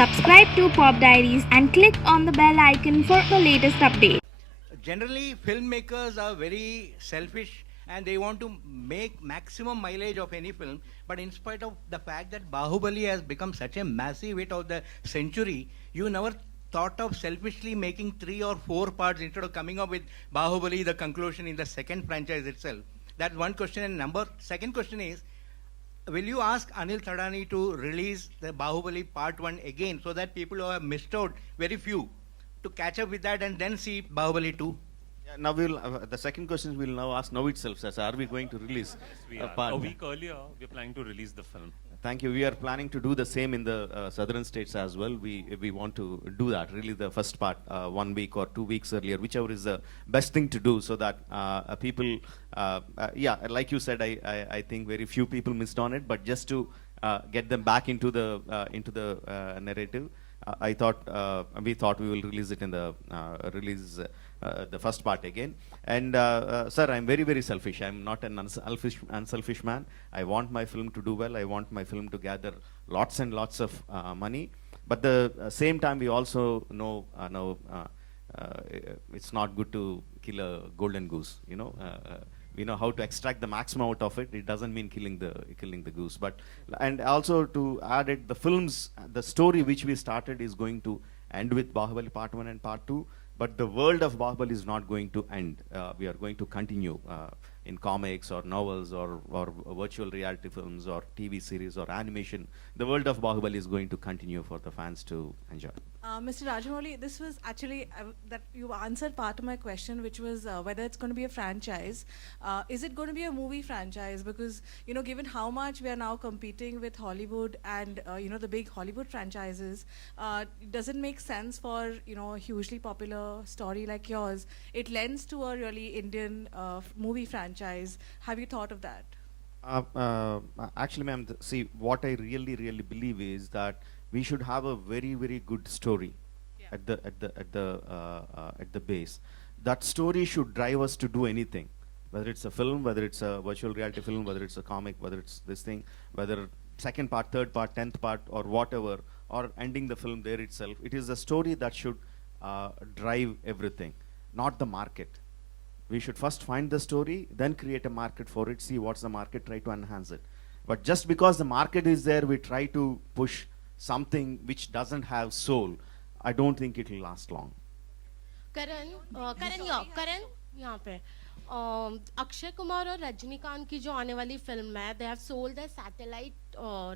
Subscribe to Pop Diaries and click on the bell icon for the latest update. Generally, filmmakers are very selfish and they want to make maximum mileage of any film. But in spite of the fact that Bahubali has become such a massive hit of the century, you never thought of selfishly making 3 or 4 parts instead of coming up with Bahubali, the conclusion in the second franchise itself. That's one question. And second question is, will you ask Anil Thadani to release the Bahubali Part 1 again so that people who have missed out, very few, to catch up with that and then see Bahubali 2? Yeah, now the second question we'll now ask now itself, sir. Are we going to release A week earlier, we're planning to release the film. Thank you. We are planning to do the same in the southern states as well. We want to do that, release the first part 1 week or 2 weeks earlier, whichever is the best thing to do, so that people, yeah, like you said, I think very few people missed on it, but just to get them back into the narrative, we thought we will release it in the the first part again. And sir, I'm very, very selfish. I'm not an unselfish man. I want my film to do well. I want my film to gather lots and lots of money. But the same time, we also know it's not good to kill a golden goose. We know how to extract the maximum out of it. It doesn't mean killing the goose. And also to add it, the story which we started is going to end with Bahubali Part 1 and Part 2. But the world of Bahubali is not going to end. We are going to continue in comics or novels or virtual reality films or TV series or animation. The world of Bahubali is going to continue for the fans to enjoy. Mr. Rajamouli, this was actually that you answered part of my question, which was whether it's going to be a franchise. Is it going to be a movie franchise? Because, given how much we are now competing with Hollywood and, the big Hollywood franchises, does it make sense for, a hugely popular story like yours? It lends to a really Indian movie franchise. Have you thought of that? Actually, ma'am, see, what I really, really believe is that we should have a very, very good story at the base. That story should drive us to do anything, whether it's a film, whether it's a virtual reality film, whether it's a comic, whether it's this thing, whether second part, third part, 10th part, or whatever, or ending the film there itself. It is a story that should drive everything, not the market. We should first find the story, then create a market for it, see what's the market, try to enhance it. But just because the market is there, we try to push something which doesn't have soul. I don't think it will last long. करण यहाँ पे अक्षय कुमार और रजनीकांत की जो आने वाली film है, they have sold their satellite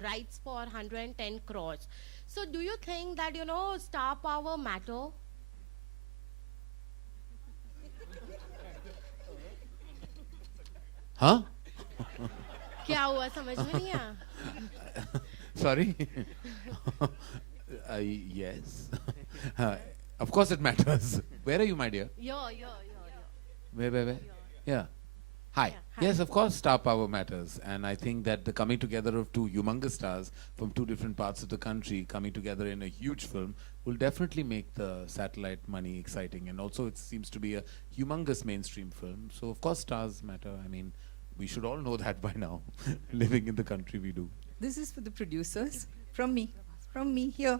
rights for 110 crores. So do you think that star power matter? Huh? क्या हुआ समझ में नहीं आया? Sorry. Yes. Of course it matters. Where are you, my dear? Yo. Where? Yeah. Hi. Yes, of course star power matters. And I think that the coming together of two humongous stars from two different parts of the country coming together in a huge film will definitely make the satellite money exciting. And also it seems to be a humongous mainstream film. So of course stars matter. I mean, we should all know that by now, living in the country we do. This is for the producers. From me. Here.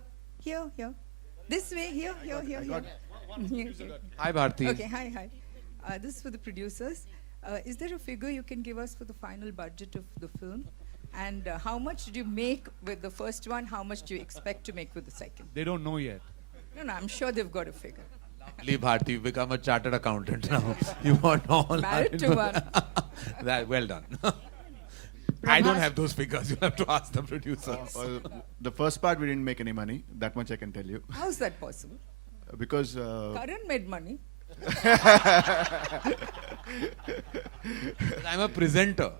This way, here. Hi, Bharti. Okay, hi. This is for the producers. Is there a figure you can give us for the final budget of the film? And how much did you make with the first one? How much do you expect to make with the second? They don't know yet. No, I'm sure they've got a figure. Lovely, Bharti, you've become a chartered accountant now. You want all Married to one. That, well done. I don't have those figures. You'll have to ask the producers. Well, the first part we didn't make any money. That much I can tell you. How's that possible? Because Karan made money. I'm a presenter.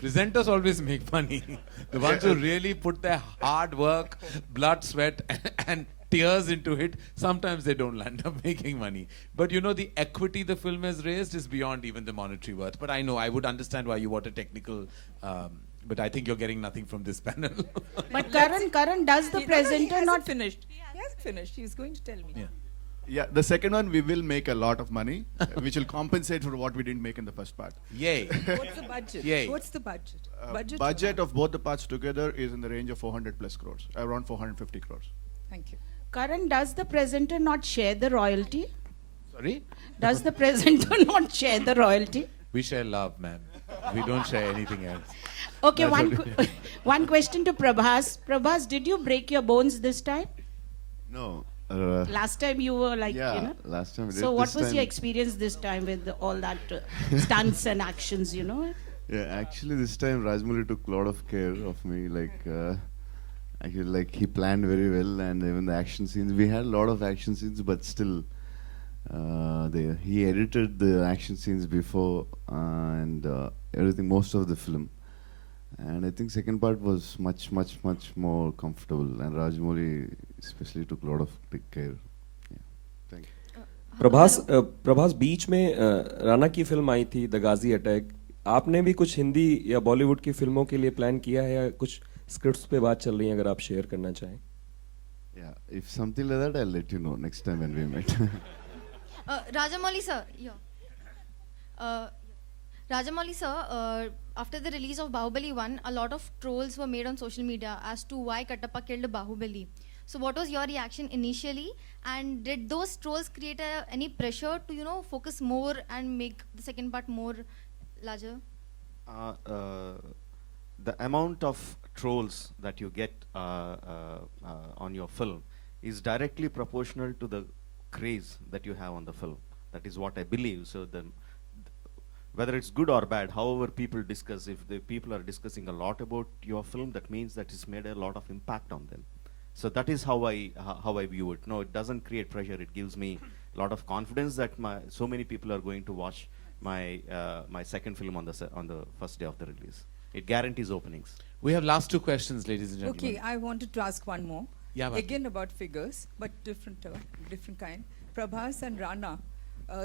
Presenters always make money. The ones who really put their hard work, blood, sweat, and tears into it, sometimes they don't land up making money. But the equity the film has raised is beyond even the monetary worth. But I would understand why you want a technical, but I think you're getting nothing from this panel. But Karan, does the presenter not finished? He hasn't finished. He's going to tell me. Yeah. Yeah, the second one we will make a lot of money, which will compensate for what we didn't make in the first part. Yay. What's the budget? Yay. What's the budget? Budget of both the parts together is in the range of 400 plus crores, around 450 crores. Thank you. Karan, does the presenter not share the royalty? Sorry? Does the presenter not share the royalty? We share love, man. We don't share anything else. Okay, That's one question to Prabhas. Prabhas, did you break your bones this time? No. Last time you were like, yeah, you know. last time we did. So what This was time- your experience this time with all that stunts and actions, you know? Yeah, actually this time Rajmouli took a lot of care of me. Actually, like he planned very well, and even the action scenes. We had a lot of action scenes, but still, he edited the action scenes before and everything, most of the film. And I think second part was much more comfortable, and Rajmouli especially took a lot of big care. Yeah, thank you. Prabhas बीच में राणा की film आई थी the Ghazi attack. आपने भी कुछ हिंदी या बॉलीवुड की फिल्मों के लिए प्लान किया है या कुछ स्क्रिप्ट्स पे बात चल रही है, अगर आप शेयर करना चाहें? Yeah, if something like that, I'll let you know next time when we meet. Rajamouli sir, Rajamouli sir, after the release of Bahubali 1, a lot of trolls were made on social media as to why Kattappa killed Bahubali. So what was your reaction initially, and did those trolls create any pressure to, you know, focus more and make the second part more larger? The amount of trolls that you get on your film is directly proportional to the craze that you have on the film. That is what I believe. So whether it's good or bad, however people discuss, if the people are discussing a lot about your film, that means that it's made a lot of impact on them. So that is how I view it. No, it doesn't create pressure. It gives me a lot of confidence that so many people are going to watch my second film on the first day of the release. It guarantees openings. We have last two questions, ladies and gentlemen. Okay, I wanted to ask one more. Yeah, Again about figures, but different kind. Prabhas and Rana,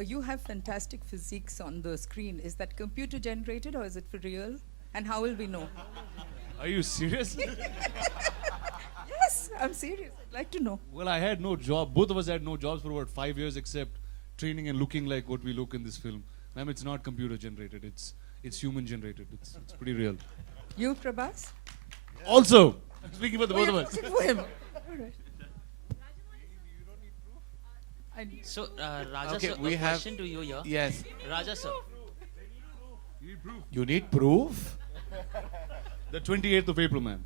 you have fantastic physiques on the screen. Is that computer generated or is it for real? And how will we know? Are you serious? Yes, I'm serious. I'd like to know. Well, I had no job. Both of us had no jobs for about 5 years except training and looking like what we look in this film. Ma'am, it's not computer generated. It's human generated. It's pretty real. You, Prabhas? Also, I'm speaking for the both of us. For him. All right. So, Raja Okay, sir, we a have- question to you here. Yes. Raja sir. You need proof? The 28th of April, ma'am.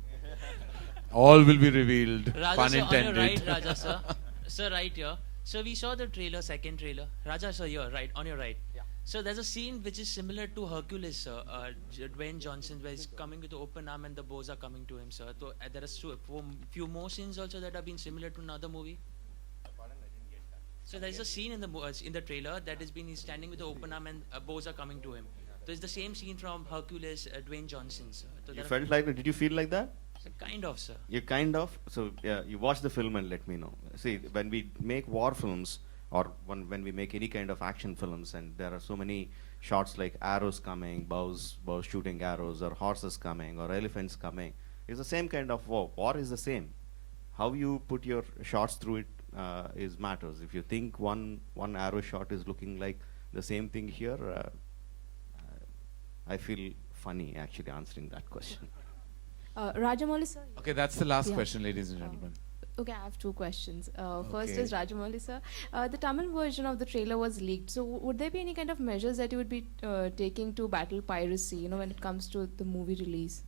All will be revealed. Raja Pun sir, intended. on your right, Raja sir. Sir, right here. So we saw the trailer, second trailer. Raja sir, here, right, on your right. Yeah. So there's a scene which is similar to Hercules, sir. Dwayne Johnson, where he's coming with the open arm and the bows are coming to him, sir. So there are few more scenes also that have been similar to another movie. So there is a scene in the trailer that has been he's standing with the open arm and bows are coming to him. So it's the same scene from Hercules, Dwayne Johnson, sir. So You felt like that? Did you feel like that? So kind of, sir. You kind of. So yeah, you watch the film and let me know. See, when we make war films or when we make any kind of action films, and there are so many shots like arrows coming, bows shooting arrows, or horses coming, or elephants coming, it's the same kind of war. War is the same. How you put your shots through it is matters. If you think one arrow shot is looking like the same thing here, I feel funny actually answering that question. Rajamouli sir. Okay, that's the last Yeah. question, ladies and gentlemen. Okay, I have two questions. First Okay. is Rajamouli sir. The Tamil version of the trailer was leaked. So would there be any kind of measures that you would be taking to battle piracy, you know, when it comes to the movie release?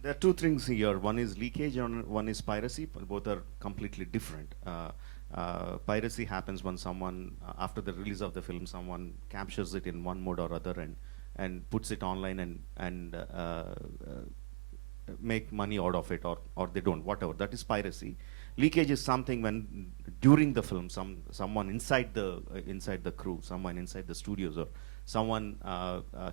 There are two things here. One is leakage and one is piracy. Both are completely different. Piracy happens when someone, after the release of the film, someone captures it in one mode or other and puts it online and make money out of it, or they don't, whatever. That is piracy. Leakage is something when during the film someone inside the crew, someone inside the studios, or someone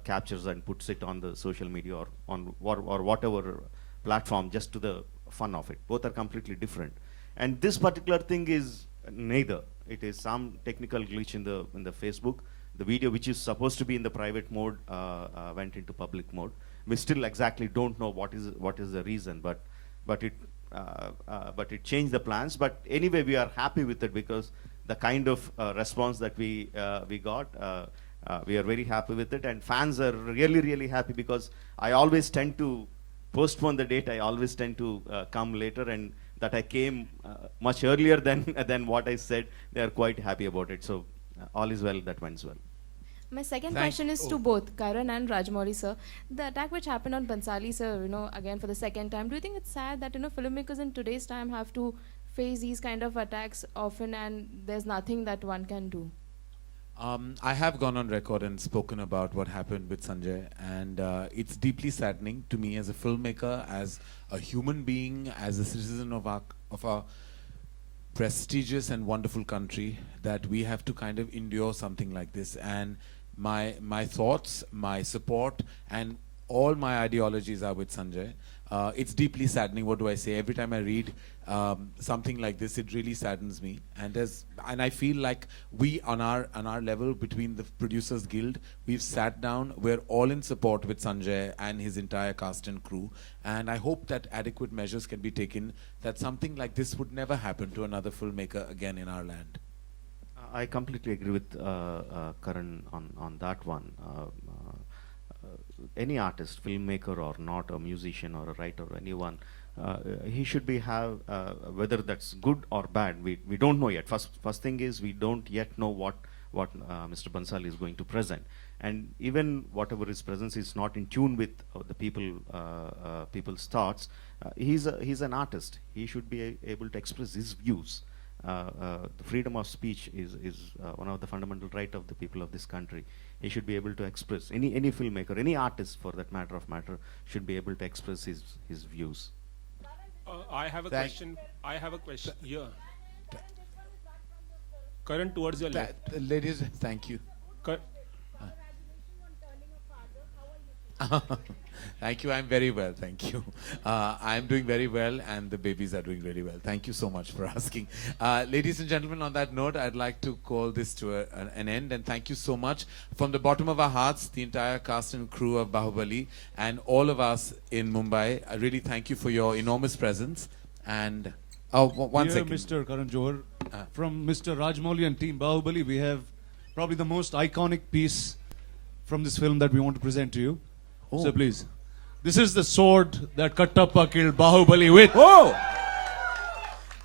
captures and puts it on the social media or on or whatever platform just to the fun of it. Both are completely different. And this particular thing is neither. It is some technical glitch in the Facebook. The video, which is supposed to be in the private mode, went into public mode. We still exactly don't know what is the reason, but it changed the plans. But anyway, we are happy with it because the kind of response that we got. We are very happy with it, and fans are really happy, because I always tend to postpone the date. I always tend to come later, and that I came much earlier than what I said. They are quite happy about it. So all is well that went well. My second question is to both Karan and Rajamouli sir. The attack which happened on Bhansali sir, again for the second time, do you think it's sad that filmmakers in today's time have to face these kind of attacks often, and there's nothing that one can do? I have gone on record and spoken about what happened with Sanjay, and it's deeply saddening to me as a filmmaker, as a human being, as a citizen of our prestigious and wonderful country, that we have to kind of endure something like this. And my thoughts, my support, and all my ideologies are with Sanjay. It's deeply saddening. What do I say? Every time I read something like this, it really saddens me. And I feel like we, on our level, between the Producers Guild, we've sat down. We're all in support with Sanjay and his entire cast and crew. And I hope that adequate measures can be taken, that something like this would never happen to another filmmaker again in our land. I completely agree with Karan on that one. Any artist, filmmaker or not, a musician or a writer or anyone, he should be whether that's good or bad, we don't know yet. First thing is, we don't yet know what Mr. Bhansali is going to present, and even whatever his presence is not in tune with the people's thoughts. He's an artist. He should be able to express his views. The freedom of speech is one of the fundamental right of the people of this country. He should be able to express, any filmmaker, any artist for that matter should be able to express his views. I have a question. I have a question here. Karan, towards your left. Ladies, thank you. Thank you. I'm very well. Thank you. I'm doing very well, and the babies are doing really well. Thank you so much for asking. Ladies and gentlemen, on that note, I'd like to call this to an end, and thank you so much from the bottom of our hearts, the entire cast and crew of Bahubali, and all of us in Mumbai. I really thank you for your enormous presence. And one second. Mr. Karan Johar, from Mr. Rajamouli and team Bahubali, we have probably the most iconic piece from this film that we want to present to you. Oh. So please, this is the sword that Kattappa killed Bahubali with. Oh!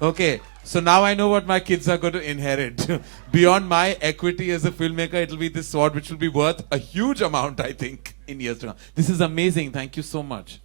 Okay, so now I know what my kids are going to inherit. Beyond my equity as a filmmaker, it'll be this sword, which will be worth a huge amount, I think, in years to come. This is amazing. Thank you so much.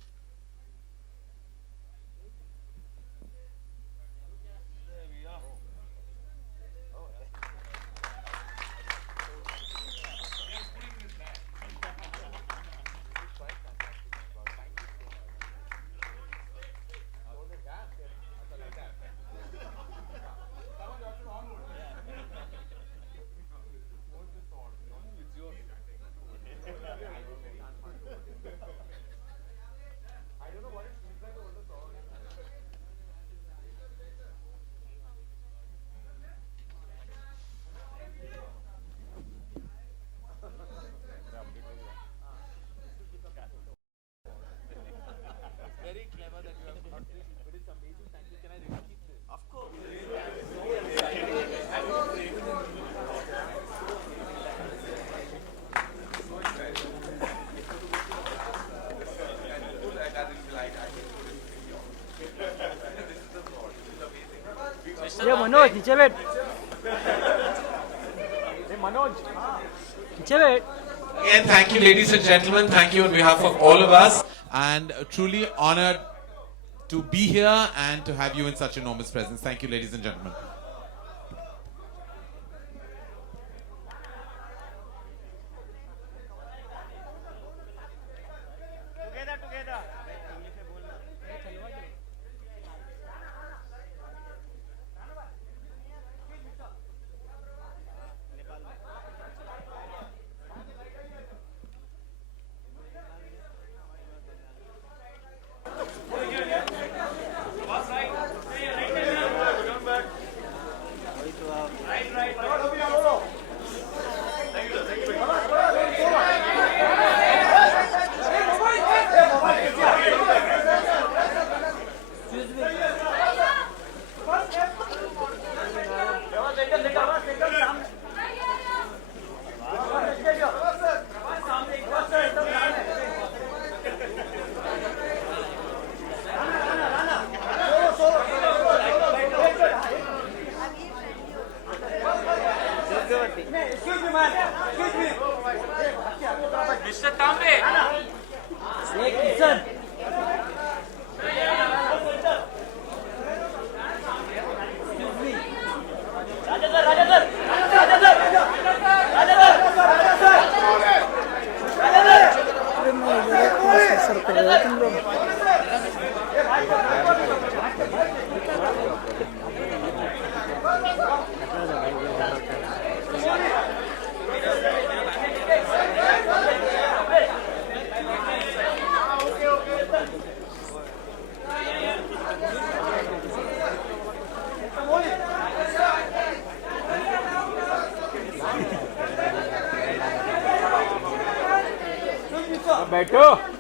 Manoj नीचे बैठ मनोज नीचे बैठ. Again, thank you, ladies and gentlemen. Thank you on behalf of all of us, and truly honored to be here and to have you in such enormous presence. Thank you, ladies and gentlemen. बैठो